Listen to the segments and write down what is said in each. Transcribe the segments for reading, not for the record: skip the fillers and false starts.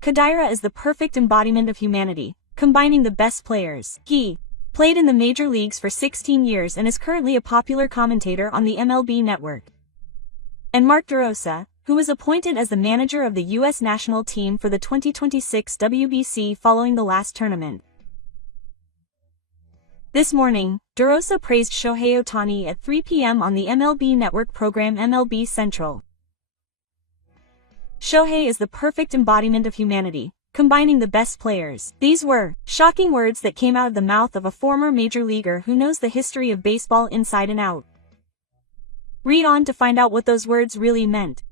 Kadira is the perfect embodiment of humanity, combining the best players. He played in the major leagues for 16 years and is currently a popular commentator on the MLB network. And Mark DeRosa, who was appointed as the manager of the U.S. national team for the 2026 WBC following the last tournament. This morning, DeRosa praised Shohei Ohtani at 3 p.m. on the MLB network program MLB Central. Shohei is the perfect embodiment of humanity, combining the best players. These were shocking words that came out of the mouth of a former major leaguer who knows the history of baseball inside and out. Read on to find out what those words really meant.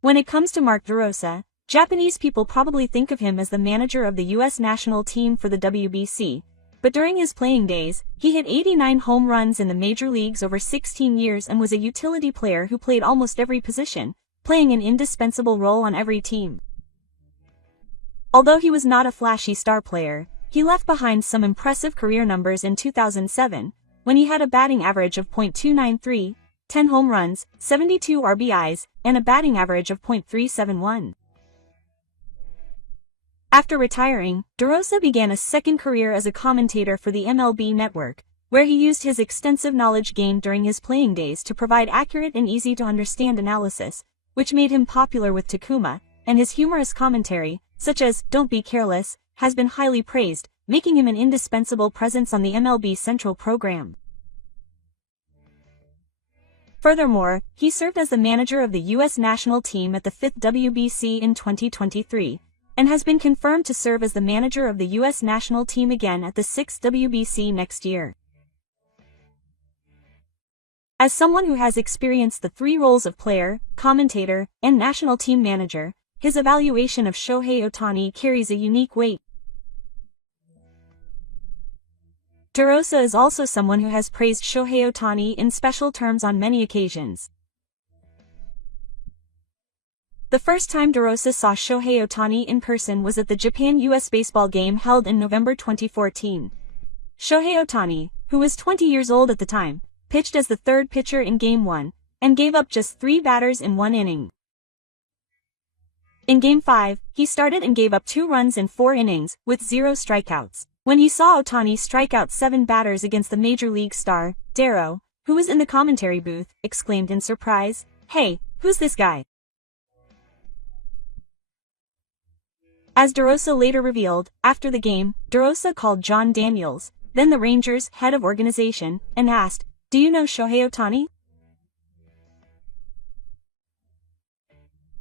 When it comes to Mark DeRosa, Japanese people probably think of him as the manager of the U.S. national team for the WBC, but during his playing days, he hit 89 home runs in the major leagues over 16 years and was a utility player who played almost every position, playing an indispensable role on every team. Although he was not a flashy star player, he left behind some impressive career numbers in 2007, when he had a batting average of .293, 10 home runs, 72 RBIs, and a batting average of .371. After retiring, DeRosa began a second career as a commentator for the MLB network, where he used his extensive knowledge gained during his playing days to provide accurate and easy-to-understand analysis, which made him popular with Takuma, and his humorous commentary, such as "Don't Be Careless," has been highly praised, making him an indispensable presence on the MLB Central program. Furthermore, he served as the manager of the U.S. national team at the 5th WBC in 2023, and has been confirmed to serve as the manager of the U.S. national team again at the 6th WBC next year. As someone who has experienced the three roles of player, commentator, and national team manager, his evaluation of Shohei Ohtani carries a unique weight. DeRosa is also someone who has praised Shohei Ohtani in special terms on many occasions. The first time DeRosa saw Shohei Ohtani in person was at the Japan-US baseball game held in November 2014. Shohei Ohtani, who was 20 years old at the time, pitched as the third pitcher in Game 1, and gave up just 3 batters in 1 inning. In Game 5, he started and gave up 2 runs in 4 innings, with 0 strikeouts. When he saw Ohtani strike out 7 batters against the Major League star, Dero, who was in the commentary booth, exclaimed in surprise, "Hey, who's this guy?" As DeRosa later revealed, after the game, DeRosa called John Daniels, then the Rangers' head of organization, and asked, "Do you know Shohei Ohtani?"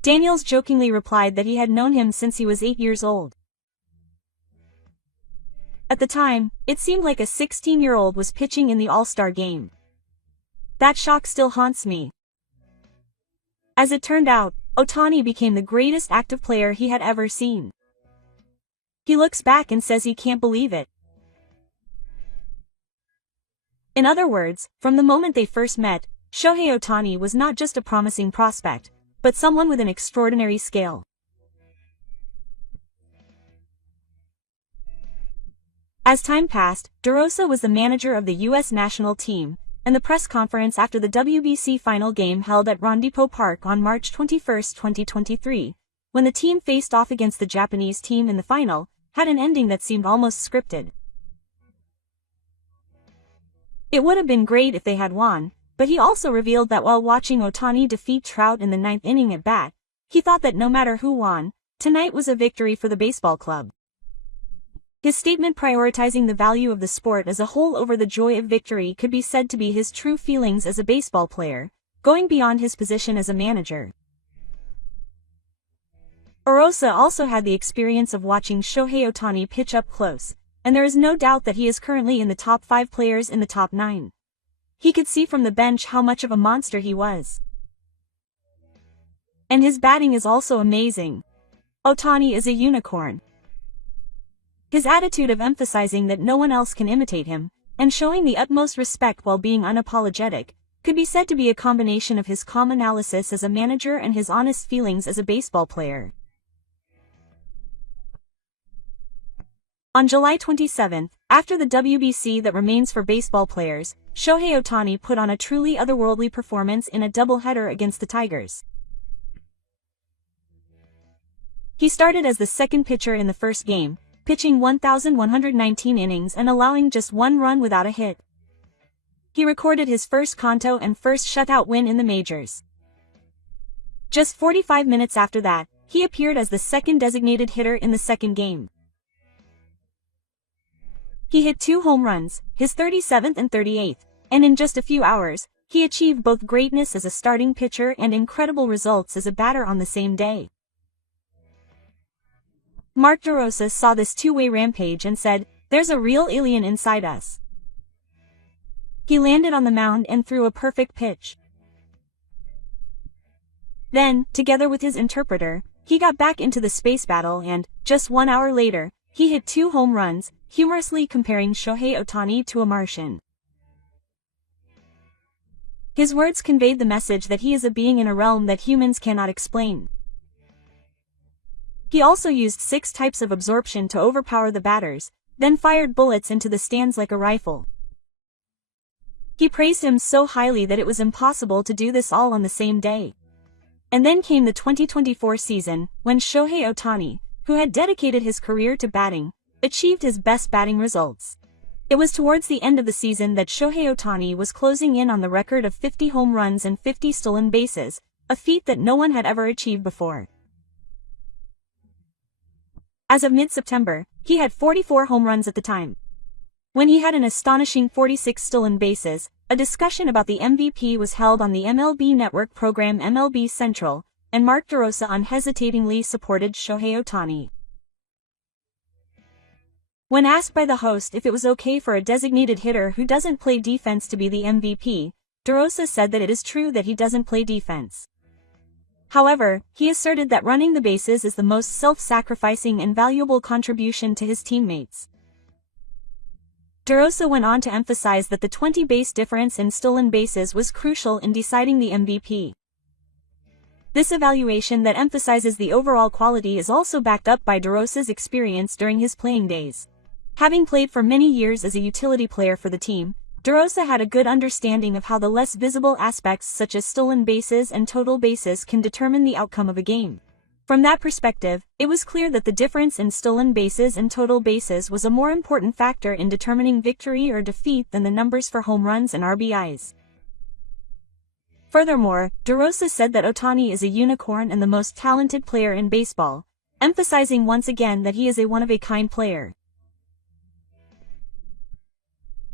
Daniels jokingly replied that he had known him since he was 8 years old. At the time, it seemed like a 16-year-old was pitching in the All-Star game. That shock still haunts me. As it turned out, Ohtani became the greatest active player he had ever seen. He looks back and says he can't believe it. In other words, from the moment they first met, Shohei Ohtani was not just a promising prospect, but someone with an extraordinary skill. As time passed, DeRosa was the manager of the U.S. national team, and the press conference after the WBC final game held at Rondipo Park on March 21, 2023, when the team faced off against the Japanese team in the final, had an ending that seemed almost scripted. It would have been great if they had won, but he also revealed that while watching Ohtani defeat Trout in the 9th inning at bat, he thought that no matter who won, tonight was a victory for the baseball club. His statement prioritizing the value of the sport as a whole over the joy of victory could be said to be his true feelings as a baseball player, going beyond his position as a manager. DeRosa also had the experience of watching Shohei Ohtani pitch up close, and there is no doubt that he is currently in the top 5 players in the top 9. He could see from the bench how much of a monster he was. And his batting is also amazing. Ohtani is a unicorn. His attitude of emphasizing that no one else can imitate him, and showing the utmost respect while being unapologetic, could be said to be a combination of his calm analysis as a manager and his honest feelings as a baseball player. On July 27, after the WBC that remains for baseball players, Shohei Ohtani put on a truly otherworldly performance in a doubleheader against the Tigers. He started as the second pitcher in the first game, pitching 1,119 innings and allowing just one run without a hit. He recorded his first Kanto and first shutout win in the majors. Just 45 minutes after that, he appeared as the second designated hitter in the second game. He hit 2 home runs, his 37th and 38th, and in just a few hours, he achieved both greatness as a starting pitcher and incredible results as a batter on the same day. Mark DeRosa saw this two-way rampage and said, "There's a real alien inside us." He landed on the mound and threw a perfect pitch. Then, together with his interpreter, he got back into the space battle and, just 1 hour later, he hit 2 home runs, humorously comparing Shohei Ohtani to a Martian. His words conveyed the message that he is a being in a realm that humans cannot explain. He also used 6 types of absorption to overpower the batters, then fired bullets into the stands like a rifle. He praised him so highly that it was impossible to do this all on the same day. And then came the 2024 season, when Shohei Ohtani, who had dedicated his career to batting, achieved his best batting results. It was towards the end of the season that Shohei Ohtani was closing in on the record of 50 home runs and 50 stolen bases, a feat that no one had ever achieved before. As of mid-September, he had 44 home runs at the time. When he had an astonishing 46 stolen bases, a discussion about the MVP was held on the MLB network program MLB Central, and Mark DeRosa unhesitatingly supported Shohei Ohtani. When asked by the host if it was okay for a designated hitter who doesn't play defense to be the MVP, DeRosa said that it is true that he doesn't play defense. However, he asserted that running the bases is the most self-sacrificing and valuable contribution to his teammates. DeRosa went on to emphasize that the 20-base difference in stolen bases was crucial in deciding the MVP. This evaluation that emphasizes the overall quality is also backed up by DeRosa's experience during his playing days. Having played for many years as a utility player for the team, DeRosa had a good understanding of how the less visible aspects such as stolen bases and total bases can determine the outcome of a game. From that perspective, it was clear that the difference in stolen bases and total bases was a more important factor in determining victory or defeat than the numbers for home runs and RBIs. Furthermore, DeRosa said that Ohtani is a unicorn and the most talented player in baseball, emphasizing once again that he is a one-of-a-kind player.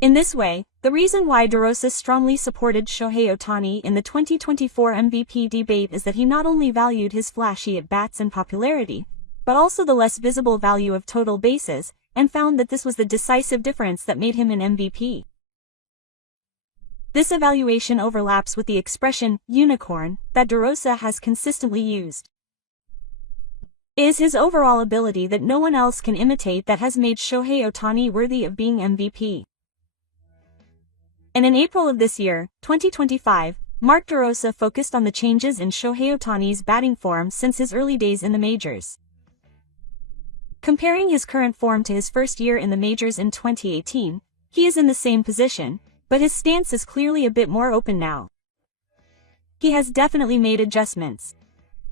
In this way, the reason why DeRosa strongly supported Shohei Ohtani in the 2024 MVP debate is that he not only valued his flashy at-bats and popularity, but also the less visible value of total bases, and found that this was the decisive difference that made him an MVP. This evaluation overlaps with the expression, unicorn, that DeRosa has consistently used. It is his overall ability that no one else can imitate that has made Shohei Ohtani worthy of being MVP. And in April of this year, 2025, Mark DeRosa focused on the changes in Shohei Ohtani's batting form since his early days in the majors. Comparing his current form to his first year in the majors in 2018, he is in the same position, but his stance is clearly a bit more open now. He has definitely made adjustments.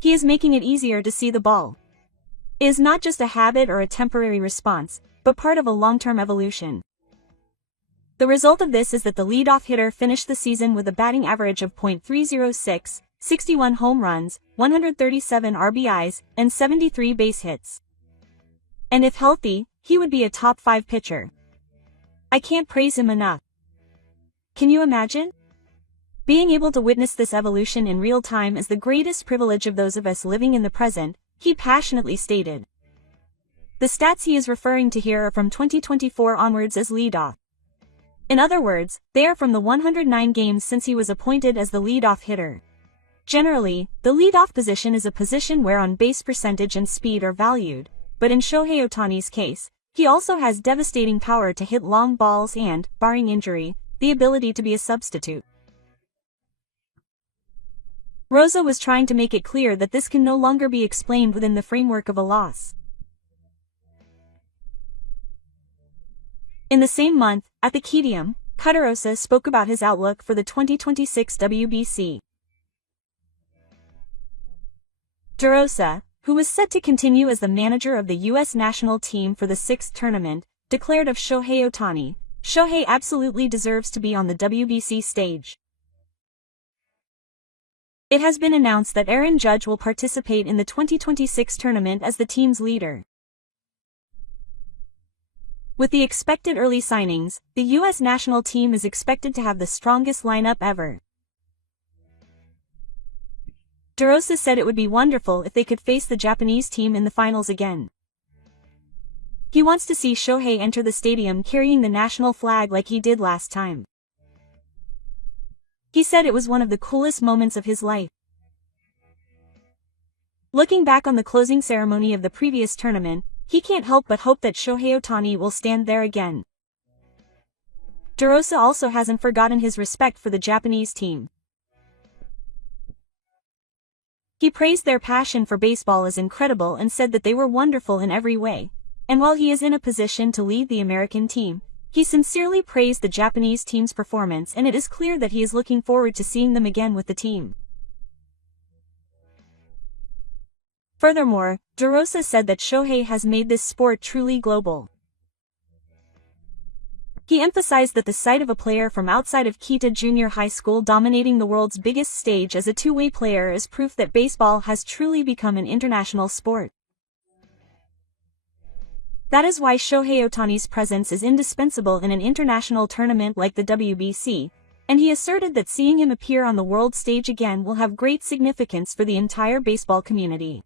He is making it easier to see the ball. It is not just a habit or a temporary response, but part of a long-term evolution. The result of this is that the leadoff hitter finished the season with a batting average of .306, 61 home runs, 137 RBIs, and 73 base hits. And if healthy, he would be a top 5 pitcher. I can't praise him enough. Can you imagine? Being able to witness this evolution in real time is the greatest privilege of those of us living in the present, he passionately stated. The stats he is referring to here are from 2024 onwards as leadoff. In other words, they are from the 109 games since he was appointed as the leadoff hitter. Generally, the leadoff position is a position where on-base percentage and speed are valued, but in Shohei Ohtani's case, he also has devastating power to hit long balls and, barring injury, the ability to be a substitute. Rosa was trying to make it clear that this can no longer be explained within the framework of a loss. In the same month, at the Kedium, DeRosa spoke about his outlook for the 2026 WBC. DeRosa, who was set to continue as the manager of the U.S. national team for the sixth tournament, declared of Shohei Ohtani, "Shohei absolutely deserves to be on the WBC stage." It has been announced that Aaron Judge will participate in the 2026 tournament as the team's leader. With the expected early signings, the U.S. national team is expected to have the strongest lineup ever. DeRosa said it would be wonderful if they could face the Japanese team in the finals again. He wants to see Shohei enter the stadium carrying the national flag like he did last time. He said it was one of the coolest moments of his life. Looking back on the closing ceremony of the previous tournament, he can't help but hope that Shohei Ohtani will stand there again. DeRosa also hasn't forgotten his respect for the Japanese team. He praised their passion for baseball as incredible and said that they were wonderful in every way, and while he is in a position to lead the American team, he sincerely praised the Japanese team's performance, and it is clear that he is looking forward to seeing them again with the team. Furthermore, DeRosa said that Shohei has made this sport truly global. He emphasized that the sight of a player from outside of Kita Junior High School dominating the world's biggest stage as a two-way player is proof that baseball has truly become an international sport. That is why Shohei Ohtani's presence is indispensable in an international tournament like the WBC, and he asserted that seeing him appear on the world stage again will have great significance for the entire baseball community.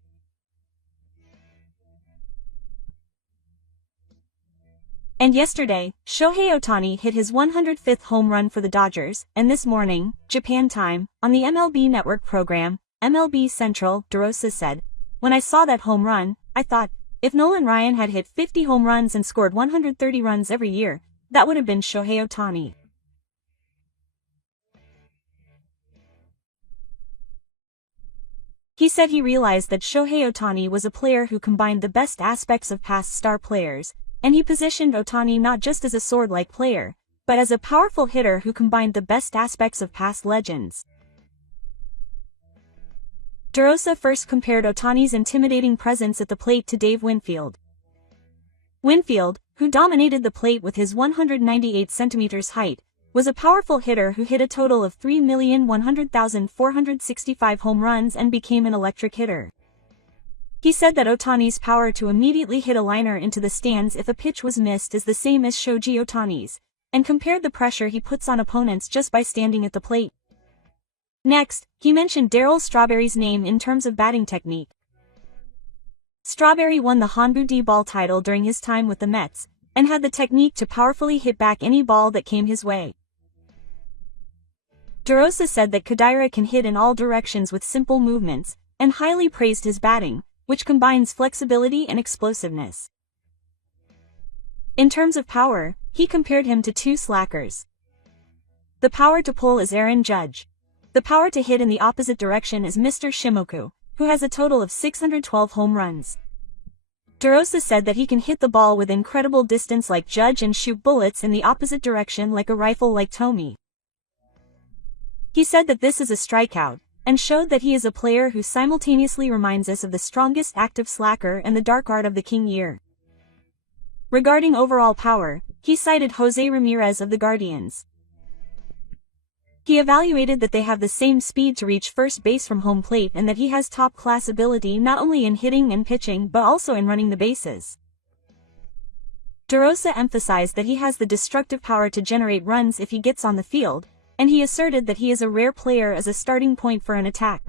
And yesterday, Shohei Ohtani hit his 105th home run for the Dodgers, and this morning, Japan time, on the MLB network program, MLB Central, DeRosa said, "When I saw that home run, I thought, if Nolan Ryan had hit 50 home runs and scored 130 runs every year, that would have been Shohei Ohtani." He said he realized that Shohei Ohtani was a player who combined the best aspects of past star players, and he positioned Ohtani not just as a sword-like player, but as a powerful hitter who combined the best aspects of past legends. DeRosa first compared Ohtani's intimidating presence at the plate to Dave Winfield. Winfield, who dominated the plate with his 198 centimeters height, was a powerful hitter who hit a total of 3,100,465 home runs and became an electric hitter. He said that Ohtani's power to immediately hit a liner into the stands if a pitch was missed is the same as Shoji Ohtani's, and compared the pressure he puts on opponents just by standing at the plate. Next, he mentioned Darryl Strawberry's name in terms of batting technique. Strawberry won the Honbu D-ball title during his time with the Mets, and had the technique to powerfully hit back any ball that came his way. DeRosa said that Kodaira can hit in all directions with simple movements, and highly praised his batting, which combines flexibility and explosiveness. In terms of power, he compared him to two slackers. The power to pull is Aaron Judge. The power to hit in the opposite direction is Mr. Shimoku, who has a total of 612 home runs. DeRosa said that he can hit the ball with incredible distance like Judge and shoot bullets in the opposite direction like a rifle like Tommy. He said that this is a strikeout, and showed that he is a player who simultaneously reminds us of the strongest active slacker and the dark art of the King Year. Regarding overall power, he cited Jose Ramirez of the Guardians. He evaluated that they have the same speed to reach first base from home plate and that he has top-class ability not only in hitting and pitching but also in running the bases. DeRosa emphasized that he has the destructive power to generate runs if he gets on the field, and he asserted that he is a rare player as a starting point for an attack.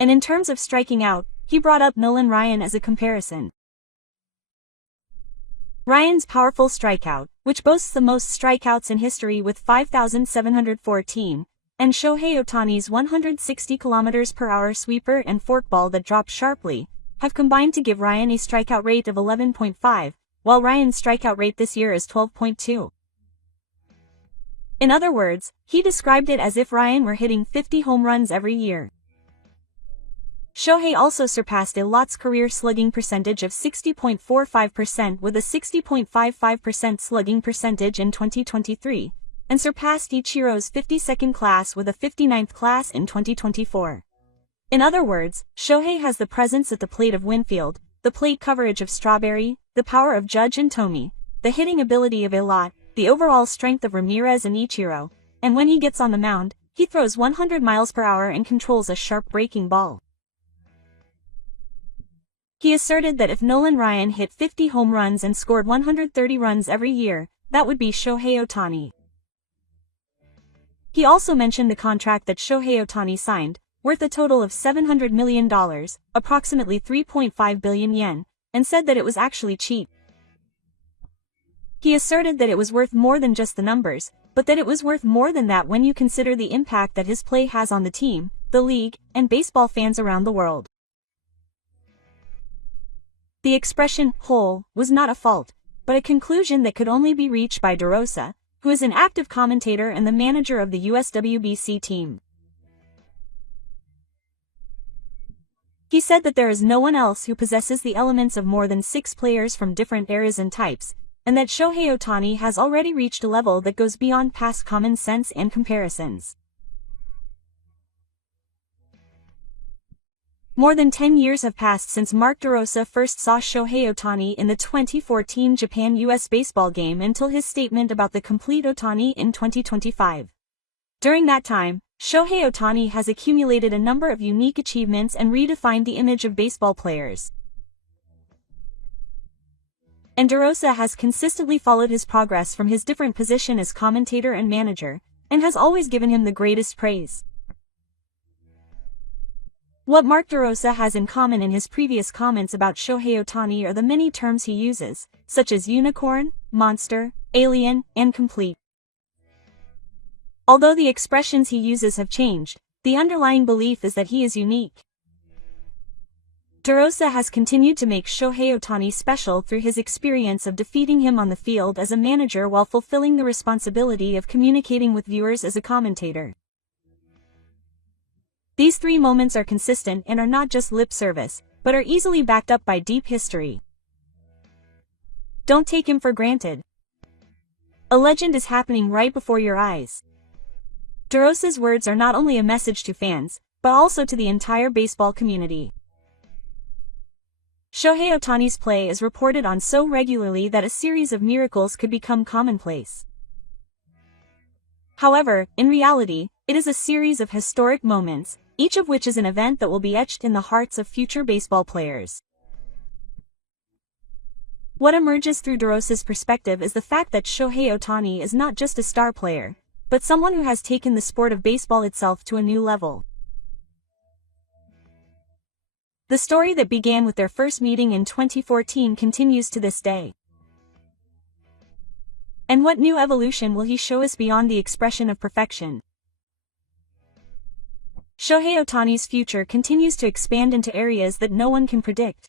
And in terms of striking out, he brought up Nolan Ryan as a comparison. Ryan's powerful strikeout, which boasts the most strikeouts in history with 5,714, and Shohei Ohtani's 160 km/h sweeper and forkball that drop sharply, have combined to give Ryan a strikeout rate of 11.5, while Ryan's strikeout rate this year is 12.2. In other words, he described it as if Ryan were hitting 50 home runs every year. Shohei also surpassed a lot's career slugging percentage of 60.45% with a 60.55% slugging percentage in 2023, and surpassed Ichiro's 52nd class with a 59th class in 2024. In other words, Shohei has the presence at the plate of Winfield, the plate coverage of Strawberry, the power of Judge and Tomey, the hitting ability of Elot, the overall strength of Ramirez and Ichiro, and when he gets on the mound, he throws 100 miles per hour and controls a sharp breaking ball. He asserted that if Nolan Ryan hit 50 home runs and scored 130 runs every year, that would be Shohei Ohtani. He also mentioned the contract that Shohei Ohtani signed, worth a total of $700 million, approximately 3.5 billion yen, and said that it was actually cheap. He asserted that it was worth more than just the numbers, but that it was worth more than that when you consider the impact that his play has on the team, the league, and baseball fans around the world. The expression, whole, was not a fault, but a conclusion that could only be reached by DeRosa, who is an active commentator and the manager of the US WBC team. He said that there is no one else who possesses the elements of more than 6 players from different eras and types, and that Shohei Ohtani has already reached a level that goes beyond past common sense and comparisons. More than 10 years have passed since Mark DeRosa first saw Shohei Ohtani in the 2014 Japan-US baseball game until his statement about the complete Ohtani in 2025. During that time, Shohei Ohtani has accumulated a number of unique achievements and redefined the image of baseball players. And DeRosa has consistently followed his progress from his different position as commentator and manager, and has always given him the greatest praise. What Mark DeRosa has in common in his previous comments about Shohei Ohtani are the many terms he uses, such as unicorn, monster, alien, and complete. Although the expressions he uses have changed, the underlying belief is that he is unique. DeRosa has continued to make Shohei Ohtani special through his experience of defeating him on the field as a manager while fulfilling the responsibility of communicating with viewers as a commentator. These 3 moments are consistent and are not just lip service, but are easily backed up by deep history. Don't take him for granted. A legend is happening right before your eyes. DeRosa's words are not only a message to fans, but also to the entire baseball community. Shohei Ohtani's play is reported on so regularly that a series of miracles could become commonplace. However, in reality, it is a series of historic moments, each of which is an event that will be etched in the hearts of future baseball players. What emerges through DeRosa's perspective is the fact that Shohei Ohtani is not just a star player, but someone who has taken the sport of baseball itself to a new level. The story that began with their first meeting in 2014 continues to this day. And what new evolution will he show us beyond the expression of perfection? Shohei Ohtani's future continues to expand into areas that no one can predict.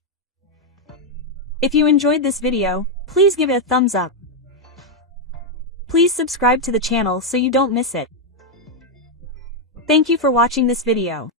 If you enjoyed this video, please give it a thumbs up. Please subscribe to the channel so you don't miss it. Thank you for watching this video.